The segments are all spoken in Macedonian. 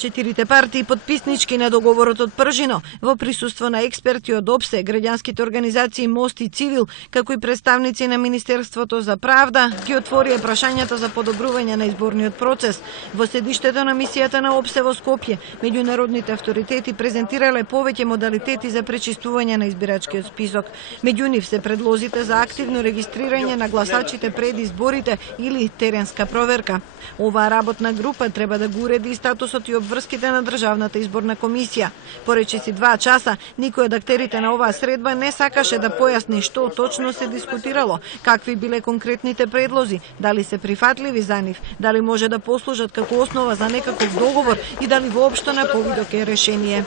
Четирите партии подписнички на договорот од Пржино, во присуство на експерти од ОПСЕ, граѓанските организации Мост и Цивил, како и представници на Министерството за правда, ги отворија прашањата за подобрување на изборниот процес. Во седиштето на мисијата на ОПСЕ во Скопје, меѓународните авторитети презентирале повеќе модалитети за пречистување на избирачкиот список. Меѓу нив се предлозите за активно регистрирање на гласачите пред изборите или теренска проверка. Оваа работна група треба да го уреди статусот и обврските на Државната изборна комисија. Поречиси 2 часа, никој од актерите на оваа средба не сакаше да појасни што точно се дискутирало, какви биле конкретните предлози, дали се прифатливи за нив, дали може да послужат како основа за некаков договор и дали воопшто на повидок е решение.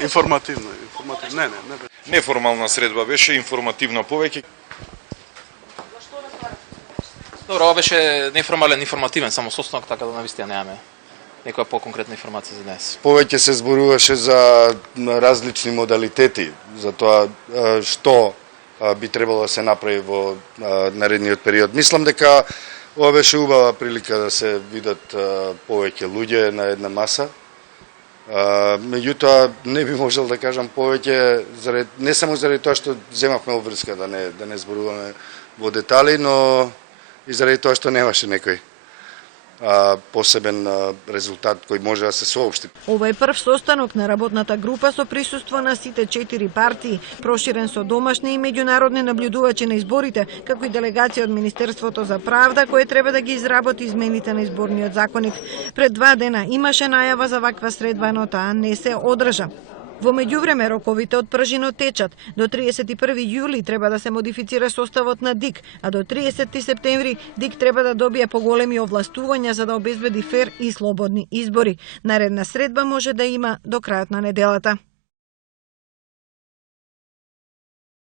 Информативно. Не. Неформална средба беше, информативна повеќе. Добро, ова беше неформален, информативен само состанок, така да навистина немаме некоја поконкретна информација за днес. Повеќе се зборуваше за различни модалитети, за тоа што би требало да се направи во наредниот период. Мислам дека ова беше убава прилика да се видат повеќе луѓе на една маса. Меѓутоа не би можел да кажам повеќе, не само заради тоа што земавме обврска, да не зборуваме во детали, но и заради тоа што немаше некој посебен резултат кој може да се соопшти. Ова е прв состанок на работната група со присуство на сите 4 партии, проширен со домашни и меѓународни наблюдувачи на изборите, како и делегација од Министерството за правда, кој треба да ги изработи измените на изборниот законник. Пред 2 дена имаше најава за ваква средба, но таа не се одржа. Во меѓувреме роковите од Пржино течат. До 31 јули треба да се модифицира составот на ДИК, а до 30 септември ДИК треба да добие поголеми овластувања за да обезбеди фер и слободни избори. Наредна средба може да има до крајот на неделата.